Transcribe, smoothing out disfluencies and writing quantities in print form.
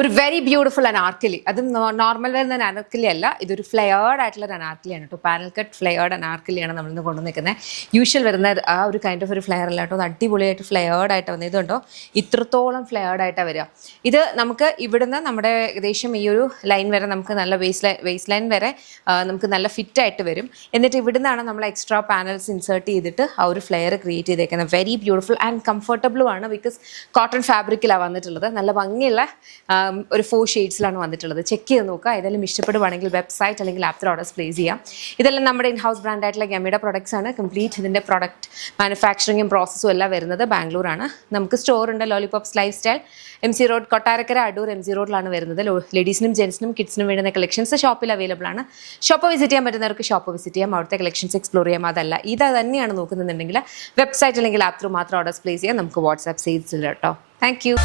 ഒരു very beautiful Anarkali. അത് normal വരുന്ന അനാർക്കലി അല്ല, ഇതൊരു ഫ്ലെയേർഡ് ആയിട്ടുള്ള ഒരു അനാർക്കലിയാണ് കേട്ടോ. പാനൽ കട്ട് ഫ്ലെയേർഡ് അനാർക്കലിയാണ് നമ്മളിന്ന് കൊണ്ടുവന്നിരിക്കുന്നത്. യൂഷ്വൽ വരുന്ന ആ ഒരു കൈൻഡ് ഓഫ് ഒരു ഫ്ലെയർ അല്ല കേട്ടോ. അത് അടിപൊളിയായിട്ട് ഫ്ലെയേർഡ് ആയിട്ട് വന്നത്. ഇതുണ്ടോ, ഇത്രത്തോളം ഫ്ലെയേർഡ് ആയിട്ടാണ് വരിക. ഇത് നമുക്ക് ഇവിടുന്ന് നമ്മുടെ ഏകദേശം ഈ ഒരു ലൈൻ വരെ നമുക്ക് നല്ല വേസ്റ്റ് ലൈൻ വരെ നമുക്ക് നല്ല ഫിറ്റ് ആയിട്ട് വരും. എന്നിട്ട് ഇവിടുന്നാണ് നമ്മൾ എക്സ്ട്രാ പാനൽസ് ഇൻസേർട്ട് ചെയ്തിട്ട് ആ ഒരു ഫ്ലെയർ ക്രിയേറ്റ് ചെയ്തേക്കുന്നത്. വെരി ബ്യൂട്ടിഫുൾ ആൻഡ് കംഫർട്ടബിളും ആണ്. ബിക്കോസ് കോട്ടൺ ഫാബ്രിക്കിലാണ് വന്നിട്ടുള്ളത്. നല്ല ഭംഗിയുള്ള ഒരു 4 ഷെയ്ഡ്സിലാണ് വന്നിട്ടുള്ളത്. ചെക്ക് ചെയ്ത് നോക്കുക. ഏതെങ്കിലും ഇഷ്ടപ്പെടുവാണെങ്കിൽ വെബ്സൈറ്റ് അല്ലെങ്കിൽ ആപ്പ് ത്രൂ ഓർഡേഴ്സ് പ്ലേസ് ചെയ്യാം. ഇതെല്ലാം നമ്മുടെ ഇൻ ഹൗസ് ബ്രാൻഡ് ആയിട്ടുള്ള ഗമ്മിയുടെ പ്രൊഡക്ട്സ് ആണ്. കംപ്ലീറ്റ് ഇതിൻ്റെ പ്രൊഡക്റ്റ് മാനുഫാക്ചറിങ്ങും പ്രോസസ്സും എല്ലാം വരുന്നത് ബാംഗ്ലൂരാണ്. നമുക്ക് സ്റ്റോർ ഉണ്ട്, lollipops life style, MC road, Kottarakkara, Adoor MC റോഡിലാണ് വരുന്നത്. ലേഡീസിനും ജെൻസിനും കിഡ്സിനും വേണ്ടുന്ന കളക്ഷൻസ് ഷോപ്പിൽ അവൈലബിൾ ആണ്. ഷോപ്പ് വിസിറ്റ് ചെയ്യാൻ പറ്റുന്നവർക്ക് ഷോപ്പ് വിസിറ്റ് ചെയ്യാം, അവിടുത്തെ കളക്ഷൻസ് എക്സ്പ്ലോർ ചെയ്യാം. അതല്ല ഇത് തന്നെയാണ് നോക്കുന്നുണ്ടെങ്കിൽ വെബ്സൈറ്റ് അല്ലെങ്കിൽ ആപ്പ് ത്രൂ മാത്രം ഓർഡേഴ്സ് പ്ലേസ് ചെയ്യാം. നമുക്ക് വാട്സ്ആപ്പ് സെയിൽസ് കേട്ടോ. Thank you.